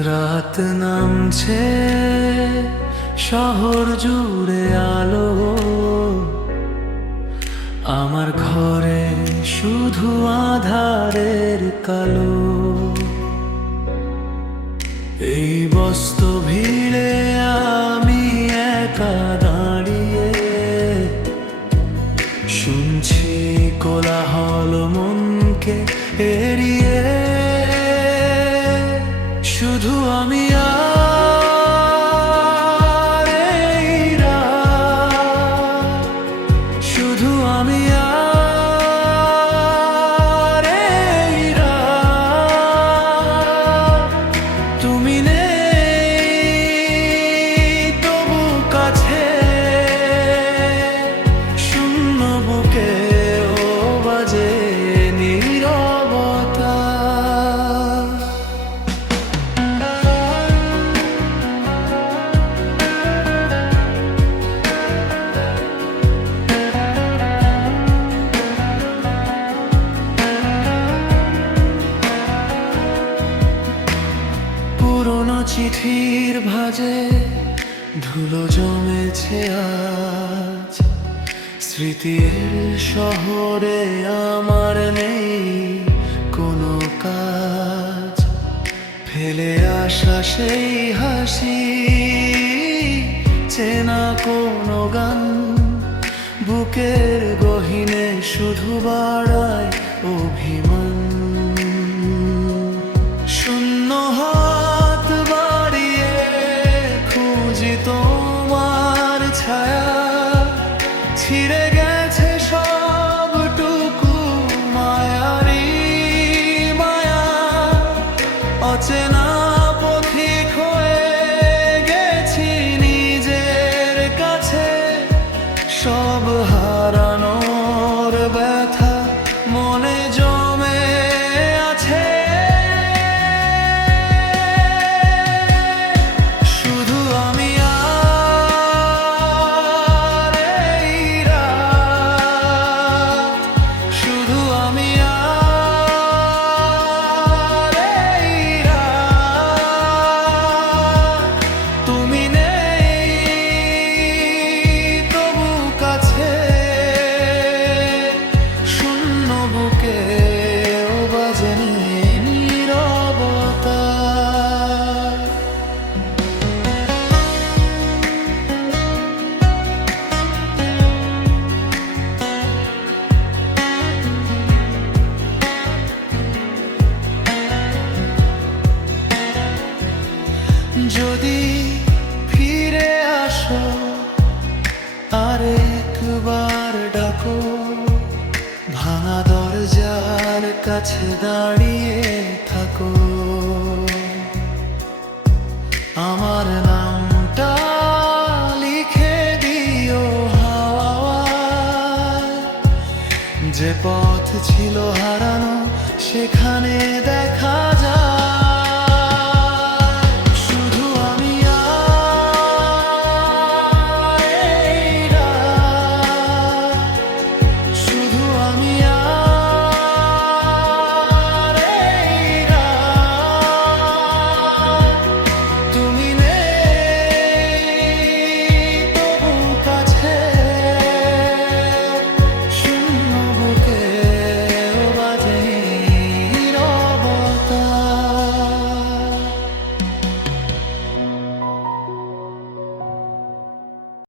রাত নামছে, শহর জুড়ে আলো, আমার ঘরে শুধু আধারের কালো। এই বস্ত ভিড়ে আমি একা দাঁড়িয়ে শুনছি কোলাহল মনকে এড়িয়ে। শুধু আমি আর এই রাত, শুধু আমি আর এই রাত। তুমি নেই তবু কাছে, শূন্য বুকে ও বাজে নীরবতা। পুরনো চিঠির ভাঁজে ধুলো জমেছে আজ, স্মৃতির শহরে আমার নেই কোনো কাজ। ফেলে আসা সেই হাসি, চেনা কোনো গান, বুকের গহীনে শুধু বাড়ায় অভিমান। শূন্য হাত বাড়িয়ে খুঁজি তোমার ছায়া, ছিঁড়ে গেছে সবটুকু মায়ারি মায়া। অচেনা পথিক হয়ে গেছি নিজের কাছে, সব হারানোর ব্যথা মনে জমে আছে। শুধু আমি আর এই রাত, শুধু আমি আর এই রাত। তুমি নেই তবু কাছে, শূন্য বুকে ও বাজে নীরবতা। যদি ফিরে আসো আরেকবার ডাকো, ভাঙা দরজার কাছে দাঁড়িয়ে থাকো। আমার নামটা লিখে দিও হাওয়ায়, যে পথ ছিল হারানো সেখানে দেখ